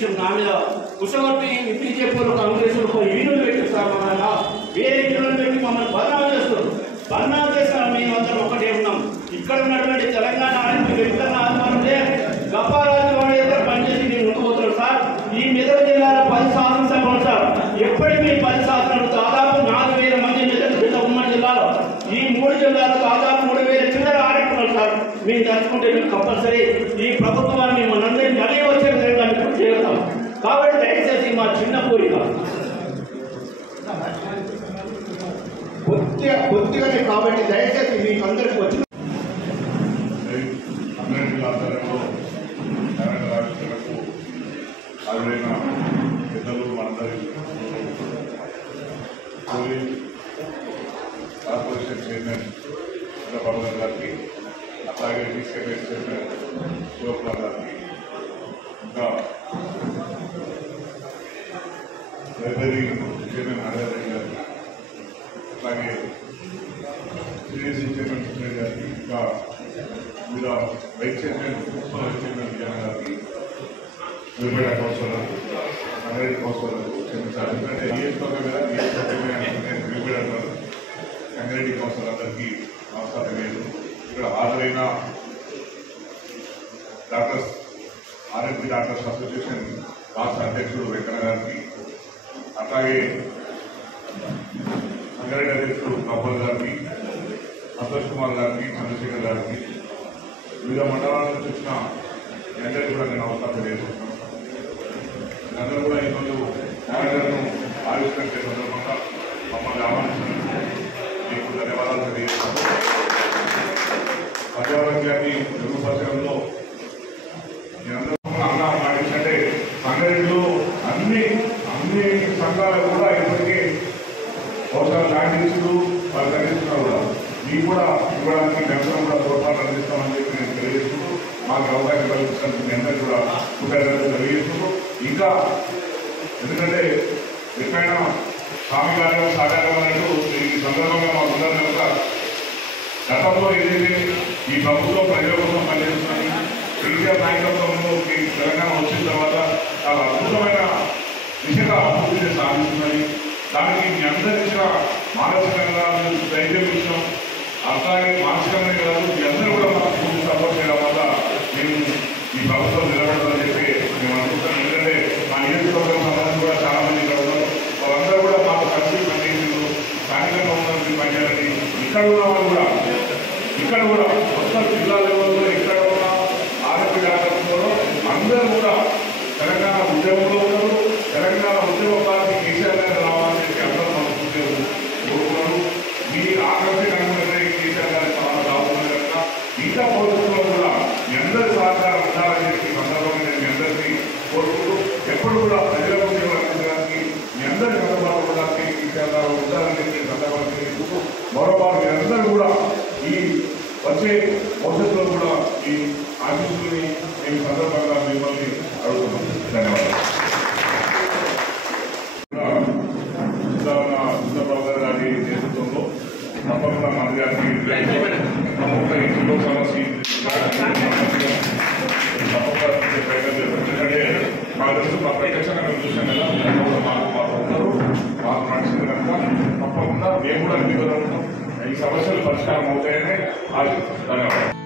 విషయం నా మీద కుషవర్తి బీజేపీలు కాంగ్రెస్లు యూనియన్ పెట్టిస్తామన్నా వేరే యూనియన్ పెట్టి మమ్మల్ని బదనాలు చేస్తారు. బదనాలు చేస్తాం. మేమందరం ఒకటే ఉన్నాం. ఇక్కడ ఉన్నటువంటి తెలంగాణ వ్యక్తులను ఆత్మహత్య గప్పారాజు వాడి దగ్గర పనిచేసి నేను ఉండిపోతున్నాను సార్. ఈ మెదక్ జిల్లాలో 10 శాసనసభలు సార్. ఎప్పటికీ 10 శాసనాలు దాదాపు 4000 మంది మెదక్ ఉమ్మడి జిల్లాలో ఈ 3 జిల్లాలో దాదాపు 3000 చిల్లర ఆడుతున్నారు సార్. మేము తలుచుకుంటే మేము కంపల్సరీ ఈ ప్రభుత్వాన్ని మనందరినీ మళ్ళీ వచ్చే విధంగా చేయగలుగుతాం. కాబట్టి దయచేసి మా చిన్న కోరిక కొద్దిగానే కాబట్టి దయచేసి మీకు అందరికీ వచ్చిన అరుడైన పెద్దలు మనందరి కార్పొరేషన్ చైర్మన్ చంద్రబాబు గారికి, అట్లాగే డిస్కబెట్ చైర్మన్ శివకుమార్ గారికి, ఇంకా లైబ్రరీ చైర్మన్ నారాయణ గారికి, అట్లాగే సిఎస్సి చైర్మన్ సురేష్ గారికి, ఇంకా వివిధ vice chairman vice chairman Vijayan గారికి, వివిధ కౌన్సిలర్ నగరేట్ కౌన్సిలర్లకు క్షమించాలి. ఎందుకంటే నియోజకవర్గం మీద నియోజకవర్గమే వివిధ సంగారెడ్డి కౌన్సిలర్ అందరికీ నమస్కారం లేదు. ఇక్కడ హాజరైన డాక్టర్స్ ఆర్ఎంపీ డాక్టర్స్ అసోసియేషన్ రాష్ట్ర అధ్యక్షుడు వెంకన్న గారికి, అట్లాగే సంగారెడ్డి అధ్యక్షుడు కప్పల్ గారికి, సంతోష్ కుమార్ గారికి, చంద్రశేఖర్ గారికి, వివిధ మండలాల నుంచి వచ్చిన అందరికీ కూడా నేను నమస్కారం తెలియజేస్తున్నాను. అందరూ కూడా ఈరోజు నాయకులను ఆవిష్కరించే సందర్భంగా మమ్మల్ని ఆహ్వానించినందుకు మీకు ధన్యవాదాలు తెలియజేస్తున్నాను. ప్రజారోగ్యాన్ని మెరుగుపరచడంలో నేనందరూ అన్నా మాటించంటే సంగారెడ్డిలో అన్ని సంఘాలు కూడా ఇప్పటికే అవసరం లాంటిస్తులు వాళ్ళు అందిస్తున్నారు. కూడా మీకు కూడా ఇవ్వడానికి మేమందరం కూడా తోడ్పాటు అందిస్తామని చెప్పి నేను తెలియజేస్తూ మాకు అవకాశం కల్పిస్తున్నందుకు మీ అందరూ కూడా కృతజ్ఞతలు తెలియజేస్తూ, ఇంకా ఎందుకంటే ఎక్కడైనా స్వామి కార్యం సాకారం అన్నట్టు ఈ సందర్భంగా మాకు అందరం కనుక గతంలో ఏదైతే ఈ ప్రభుత్వం ప్రజల కోసం పనిచేస్తున్నది కేసీఆర్ నాయకత్వంలో తెలంగాణ వచ్చిన తర్వాత చాలా అద్భుతమైన దిశగా అభివృద్ధిని సాధిస్తున్నది. దానికి మీ అందరి ఇచ్చిన మానసికంగా ధైర్యం ఇచ్చాం. అట్లాగే మానసికంగా కాదు మీ అందరూ కూడా మాకు పూర్తి సపోర్ట్ చేయడం వల్ల మేము ఈ ప్రభుత్వం నిలబడాలని చెప్పి మేము అనుకుంటాం. ఎందుకంటే మా నియోజకవర్గం సంబంధం కూడా చాలా మంది ఇక్కడ ఉన్నారు. వాళ్ళందరూ కూడా మాకు కలిసి పనిచేసిండ్రు. స్థానికంగా ఉన్నది పనిచేయాలని ఇక్కడ ఉన్న వాళ్ళు కూడా మొత్తం జిల్లా లెవెల్లో ఇక్కడ ఉన్న ఆరోగ్య కార్యక్రమంలో అందరూ కూడా తెలంగాణ ఉద్యమంలో ఉన్నారు. తెలంగాణ ఉద్యమ పార్టీ కేసీఆర్ గారు రావాలని చెప్పి అందరూ మనకు కోరుకున్నారు. మీ ఆకర్షణీయంగా కేసీఆర్ గారి సమాధానం రావుతున్నారు కనుక ఇంకా భవిష్యత్తులో కూడా మీ అందరి సహకారం ఉండాలని చెప్పి సందర్భంగా నేను మీ అందరికీ కోరుకుంటూ ఎప్పుడు కూడా ప్రజల ఉద్యోగం అందించడానికి మీ అందరి సందర్భాలు కూడా కేసీఆర్ గారు ఉండాలని చెప్పి సందర్భంగా తెలుసుకుంటూ మరోపాటు మీ అందరూ కూడా ఈ వచ్చే భవిష్యత్తులో కూడా ఈ ఆశీస్సుల్ని ఈ సందర్భంగా మిమ్మల్ని అడుగుతున్నాం. ధన్యవాదాలు. చంద్రబాబు గారి నేతృత్వంలో తప్పకుండా మన గారికి తప్పకుండా ఇంట్లో సమస్య తప్పకుండా ప్రయత్నం చేస్తారు. ఎందుకంటే మాకు తెలుసు మా ప్రత్యక్షంగా మేము చూసాం కదా, మాకు ఉంటారు మాకు నడిచింది కనుక తప్పకుండా మేము కూడా నిధులు ఈ సమస్యలు పరిష్కారం అవుతాయని ఆశిస్తున్నాం. ధన్యవాదాలు.